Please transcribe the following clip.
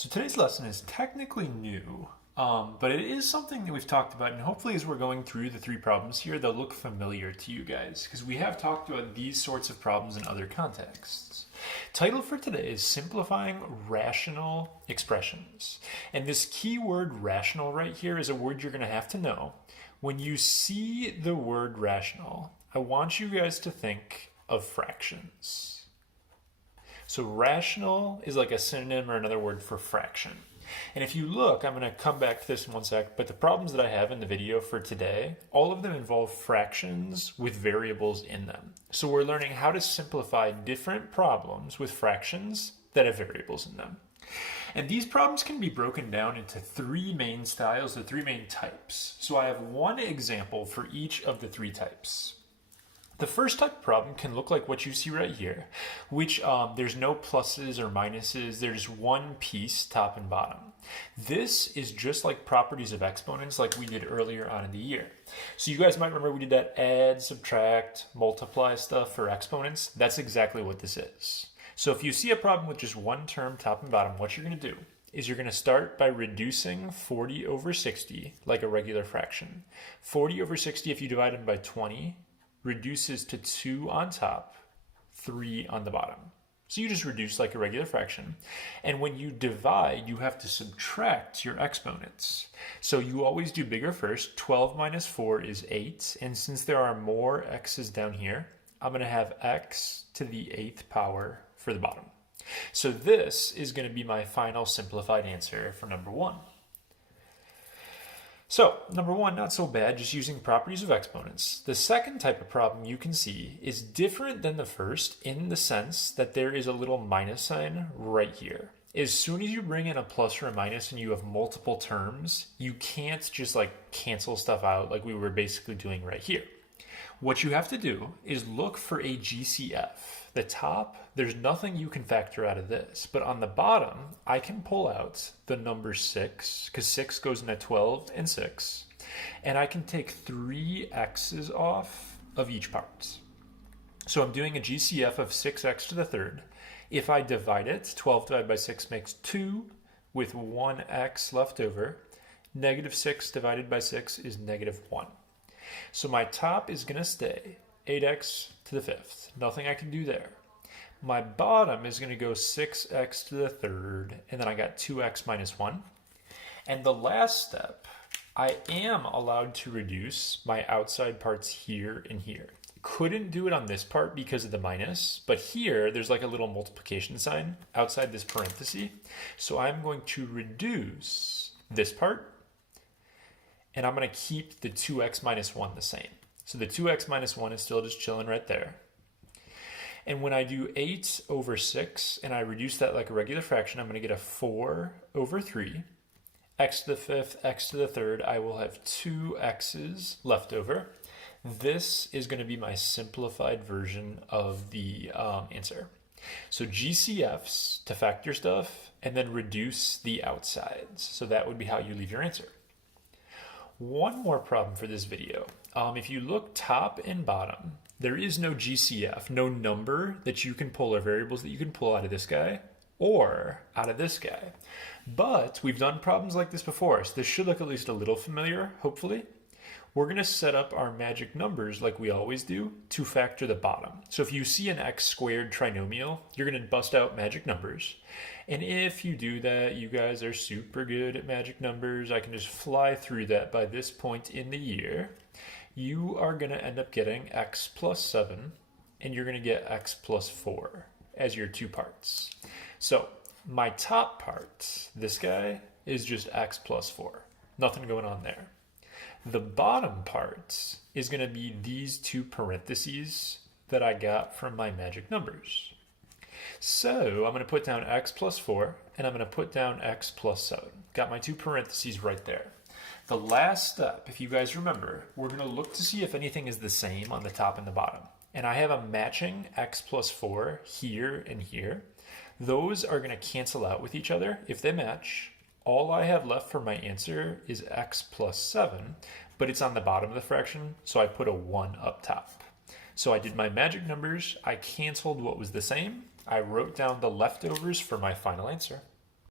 So today's lesson is technically new, but it is something that we've talked about, and hopefully as we're going through the three problems here, they'll look familiar to you guys, because we have talked about these sorts of problems in other contexts. Title for today is Simplifying Rational Expressions. And this keyword rational right here is a word you're going to have to know. When you see the word rational, I want you guys to think of fractions. So rational is like a synonym or another word for fraction. And if you look, I'm going to come back to this in one sec, but the problems that I have in the video for today, all of them involve fractions with variables in them. So we're learning how to simplify different problems with fractions that have variables in them. And these problems can be broken down into three main styles, or three main types. So I have one example for each of the three types. The first type of problem can look like what you see right here, which there's no pluses or minuses, there's one piece, top and bottom. This is just like properties of exponents like we did earlier on in the year. So you guys might remember we did that add, subtract, multiply stuff for exponents. That's exactly what this is. So if you see a problem with just one term, top and bottom, what you're going to do is you're going to start by reducing 40 over 60 like a regular fraction. 40 over 60, if you divide them by 20, reduces to 2 on top, 3 on the bottom. So you just reduce like a regular fraction. And when you divide, you have to subtract your exponents. So you always do bigger first. 12 minus 4 is 8. And since there are more x's down here, I'm going to have x to the 8th power for the bottom. So this is going to be my final simplified answer for number 1. So, number 1, not so bad, just using properties of exponents. The second type of problem you can see is different than the first in the sense that there is a little minus sign right here. As soon as you bring in a plus or a minus and you have multiple terms, you can't just like cancel stuff out like we were basically doing right here. What you have to do is look for a GCF. The top, there's nothing you can factor out of this, but on the bottom, I can pull out the number 6, because 6 goes into 12 and 6, and I can take 3 x's off of each part. So I'm doing a GCF of 6x to the third. If I divide it, 12 divided by 6 makes 2, with 1x left over. Negative 6 divided by 6 is negative 1. So my top is going to stay 8x to the 5th. Nothing I can do there. My bottom is going to go 6x to the third, and then I got 2x minus 1. And the last step, I am allowed to reduce my outside parts here and here. Couldn't do it on this part because of the minus, but here there's like a little multiplication sign outside this parenthesis. So I'm going to reduce this part, and I'm going to keep the 2x minus 1 the same. So the 2x minus 1 is still just chilling right there. And when I do 8 over 6 and I reduce that like a regular fraction, I'm going to get a 4 over 3. X to the 5th, x to the third, I will have 2 x's left over. This is going to be my simplified version of the answer. So GCFs to factor stuff and then reduce the outsides. So that would be how you leave your answer. One more problem for this video. If you look top and bottom, there is no GCF, no number that you can pull or variables that you can pull out of this guy or out of this guy. But we've done problems like this before, so this should look at least a little familiar, hopefully. We're going to set up our magic numbers like we always do to factor the bottom. So if you see an x squared trinomial, you're going to bust out magic numbers. And if you do that, you guys are super good at magic numbers. I can just fly through that by this point in the year. You are going to end up getting x plus 7, and you're going to get x plus 4 as your two parts. So my top part, this guy, is just x plus 4. Nothing going on there. The bottom part is going to be these two parentheses that I got from my magic numbers. So I'm going to put down x plus 4, and I'm going to put down x plus 7. Got my two parentheses right there. The last step, if you guys remember, we're going to look to see if anything is the same on the top and the bottom. And I have a matching x plus 4 here and here. Those are going to cancel out with each other. If they match, all I have left for my answer is x plus 7, but it's on the bottom of the fraction, so I put a 1 up top. So I did my magic numbers, I canceled what was the same, I wrote down the leftovers for my final answer.